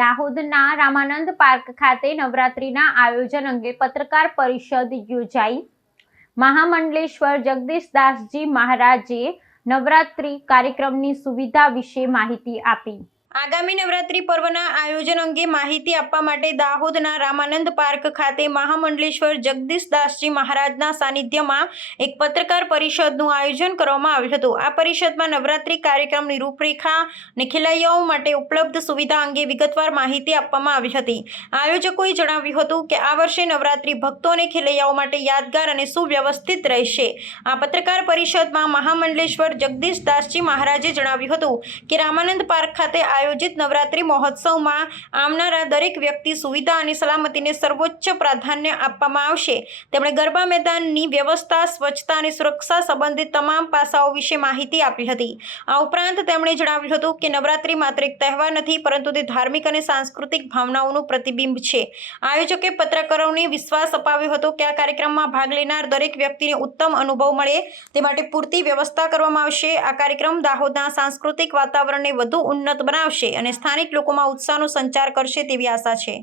દાહોદના રામાનંદ પાર્ક ખાતે નવરાત્રિના આયોજન અંગે પત્રકાર પરિષદ યોજાઈ। મહામંડલેશ્વર જગદીશદાસજી મહારાજે નવરાત્રિ કાર્યક્રમની સુવિધા વિશે માહિતી આપી। આગામી નવરાત્રિ પર્વના આયોજન અંગે માહિતી આપવા માટે દાહોદના રામાનંદ પાર્ક ખાતે મહામંડલેશ્વર જગદીશદાસજી મહારાજના સાનિધ્યમાં એક પત્રકાર પરિષદનું આયોજન કરવામાં આવ્યું હતું। આ પરિષદમાં નવરાત્રિ કાર્યક્રમની રૂપરેખા અને ખેલૈયાઓ માટે ઉપલબ્ધ સુવિધા અંગે વિગતવાર માહિતી આપવામાં આવી હતી। આયોજકોએ જણાવ્યું હતું કે આ વર્ષે નવરાત્રિ ભક્તો અને ખેલૈયાઓ માટે યાદગાર અને સુવ્યવસ્થિત રહેશે। આ પત્રકાર પરિષદમાં મહામંડલેશ્વર જગદીશદાસજી મહારાજે જણાવ્યું હતું કે રામાનંદ પાર્ક ખાતે આયોજિત નવરાત્રિ મહોત્સવમાં આવનારા દરેક વ્યક્તિ સુવિધા અને સલામતીને સર્વોચ્ચ પ્રાધાન્ય આપવામાં આવશે। તેમણે ગરબા મેદાનની વ્યવસ્થા, સ્વચ્છતા અને સુરક્ષા સંબંધિત તમામ પાસાઓ વિશે માહિતી આપી હતી। આ ઉપરાંત તેમણે જણાવ્યું હતું કે નવરાત્રિ માત્ર એક તહેવાર નથી, પરંતુ તે ધાર્મિક અને સાંસ્કૃતિક ભાવનાઓનું પ્રતિબિંબ છે। આયોજકે પત્રકારોને વિશ્વાસ અપાવ્યો હતો કે આ કાર્યક્રમમાં ભાગ લેનાર દરેક વ્યક્તિને ઉત્તમ અનુભવ મળે તે માટે પૂરતી વ્યવસ્થા કરવામાં આવશે। આ કાર્યક્રમ દાહોદના સાંસ્કૃતિક વાતાવરણને વધુ ઉન્નત બનાવશે અને સ્થાનિક લોકોમાં ઉત્સાહનો સંચાર કરશે તેવી આશા છે।